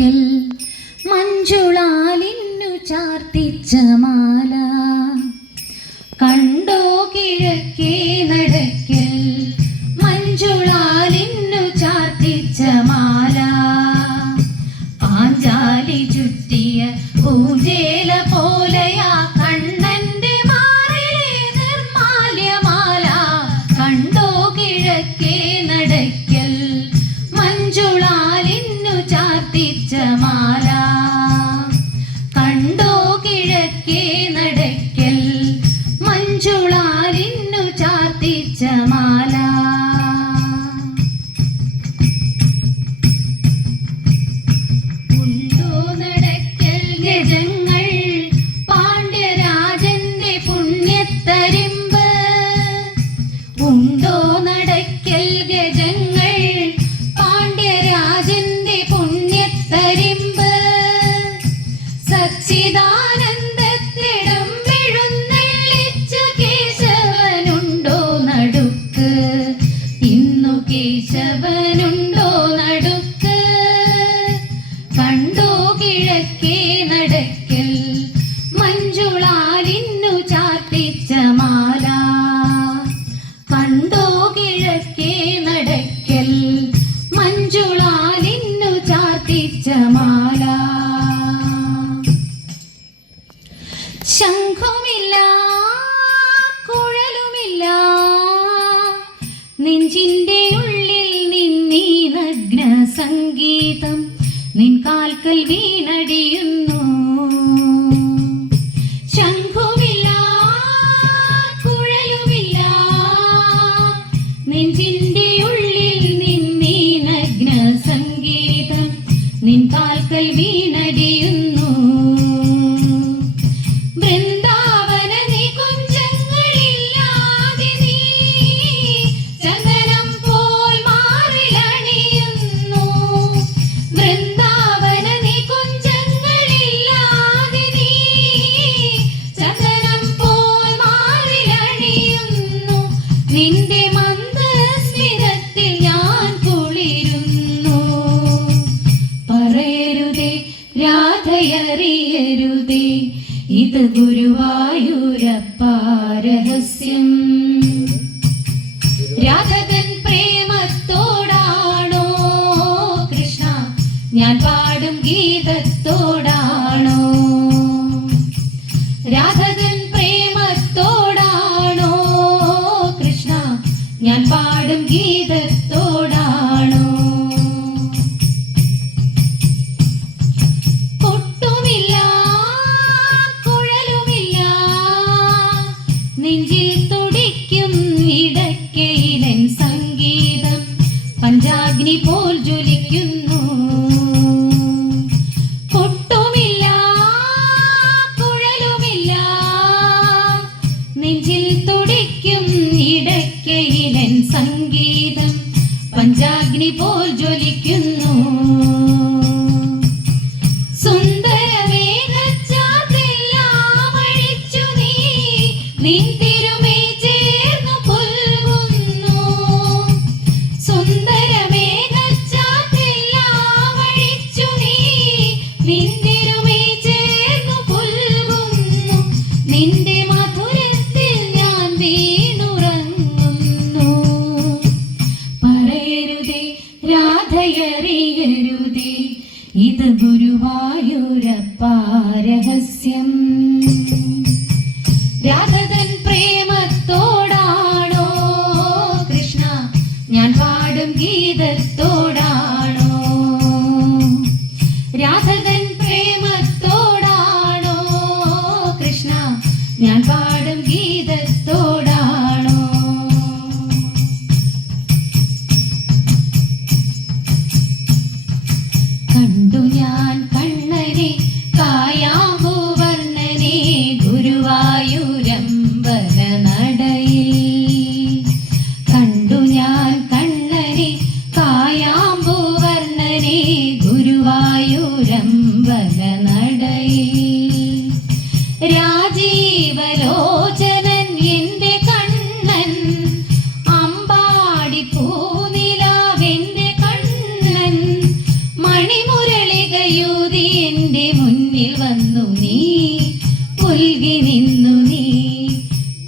നടക്കൽ മഞ്ജുളാലിന്നു ചാർത്തിച്ച മാല കണ്ടോ കിഴക്കേ നടക്കൽ മഞ്ജുളാലിന്നു ചാർത്തിച്ച മാല പാഞ്ചാലി ചുറ്റിയ പൂജേല പോലെയാ കണ്ണന്റെ മാറിലെ നിർമാല്യമാല കണ്ടോ കിഴക്കേ നടക്കൽ മഞ്ജുളാലിന്നു ചാർത്തിച്ച മാല കണ്ടോ കിഴക്കേ നടക്കൽ മഞ്ജുളാലിന്നു ചാർത്തിച്ച മാല ഉണ്ടോ നടക്കൽ ഗജങ്ങൾ പാണ്ഡ്യരാജന്റെ പുണ്യത്തരിമ്പ് ഉണ്ടോ നടക്കൽ ഗജങ്ങൾ പാണ്ഡ്യരാജന്റെ പുണ്യത്തരിമ്പ് സച്ചിദാനന്ദത്തിടം എഴുന്നള്ളിച്ച കേശവനുണ്ടോ നടുക്ക് ഇന്നു കേശവനുണ്ടോ നടുക്ക് കണ്ടോ കിഴക്കേ നടക്കൽ മഞ്ജുളാലിന്നു ചാർത്തിച്ച മാല കണ്ടോ കിഴക്കേ നടക്കൽ മഞ്ജുളാലിന്നു ചാർത്തിച്ച മാല ശംഖുമില്ല കുഴലുമില്ല നെഞ്ചിന്റെ ഉള്ളിൽ നിന്നീ നഗ്ന സംഗീതം നിൻ കാൽക്കൽ വീണടിയുന്നു ശംഖുമില്ല കുഴലുമില്ല നെഞ്ചിന്റെ ഉള്ളിൽ നിന്നീ നഗ്ന സംഗീതം നിൻ കാൽക്കൽ വീണടിയുന്നു വൃന്ദാവന നികുഞ്ചങ്ങളില്ലാതെ നീ ചന്ദനം പോൽ മാറിലണിയുന്നു വൃന്ദാവന നികുഞ്ചങ്ങളില്ലാതെ നീ ചന്ദനം പോൽ മാറിലണിയുന്നു നിന്റെ മന്ദസ്മിതത്തിൽ ഞാൻ കുളിരുന്നു പറയരുതേ രാധയറിയരുതേ ഇത് ഗുരുവായൂരപ്പ രഹസ്യം രാധതൻ പ്രേമത്തോടാണോ കൃഷ്ണ ഞാൻ പാടും ഗീതത്തോടാണോ രാധതൻ പ്രേമത്തോടാണോ കൃഷ്ണ ഞാൻ പാടും ഗീതത്തോടാണോ കൊട്ടുമില്ല കുഴലുമില്ല നെഞ്ചിൽ തുടിക്കും ഇടയ്ക്കയിലൻ സംഗീതം പഞ്ചാഗ്നി പോൽ ജ്വലിക്കുന്നു കൊട്ടുമില്ല കുഴലുമില്ല നെഞ്ചിൽ തുടിക്കും ഇടയ്ക്കയിലൻ സംഗീതം പഞ്ചാഗ്നി പോൽ ജ്വലിക്കുന്നു സുന്ദരമേഘച്ചാർതെല്ലാം അഴിച്ചു നീ നിൻ തിരുമൈ ചേർന്നു പുൽകുന്നു സുന്ദരമേഘച്ചാർതെല്ലാം അഴിച്ചു നീ നിൻ തിരുമൈ ചേർന്നു പുൽകുന്നു നിന്റെ മധുരത്തിൽ ഞാൻ വീണുറങ്ങുന്നു പറയരുതേ രാധയറിയരുതേ ഇത് ഗുരുവായൂരപ്പ രഹസ്യം രാധതൻ പ്രേമത്തോടാണോ കൃഷ്ണ ഞാൻ പാടും ഗീതത്തോടാണോ രാധതൻ പ്രേമത്തോടാണോ കൃഷ്ണ ഞാൻ പാടും ഗീതത്തോടാണോ കണ്ടു ഞാൻ കണ്ണനെ കായാമ്പൂവർണ്ണനെ ഗുരുവായൂരമ്പല നടയിൽ കണ്ടു ഞാൻ കണ്ണനെ കായാമ്പൂവർണ്ണനെ ഗുരുവായൂരമ്പല നടയിൽ രാജീവലോചനൻ എന്റെ കണ്ണൻ അമ്പാടി പൂനിലാവെന്റെ കണ്ണൻ മണിമുരളികയിൽ മുലയൂതി എൻ്റെ മുന്നിൽ വന്നു നീ പുൽകി നിന്നു നീ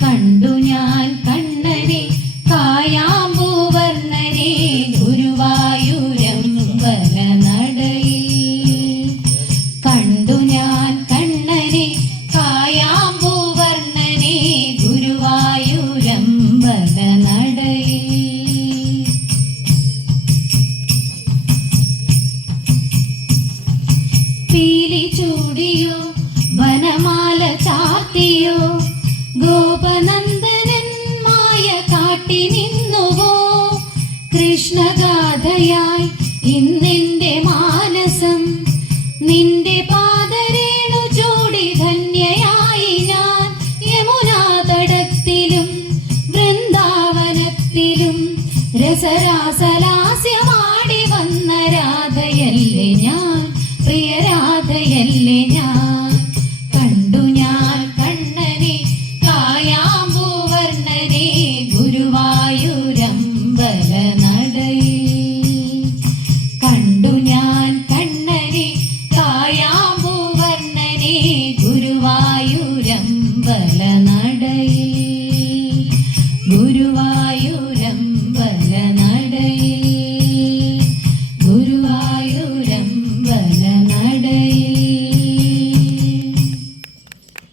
കണ്ടു ഞാൻ കണ്ണനെ കായാമ്പൂവർണ്ണനെ ഗുരുവായൂരമ്പല നടയിൽ കണ്ടു ഞാൻ കണ്ണനെ കായാമ്പൂവർണ്ണനെ ഗുരുവായൂരമ്പല നടയിൽ പീലി ചൂടിയോ വനമാല ചാർത്തിയോ ഗോപനന്ദനൻ മായ കാട്ടി നിന്നുവോ കൃഷ്ണഗാഥയായി ഇന്നെന്റെ മാനസം നിന്റെ പാദരേണു ചൂടി ധന്യയായി ഞാൻ യമുനാ തടത്തിലും വൃന്ദാവനത്തിലും രസരാസലാസ്യമാടി വന്ന രാധയല്ലേ ഞാൻ പ്രിയ രാധയല്ലേ ഞാൻ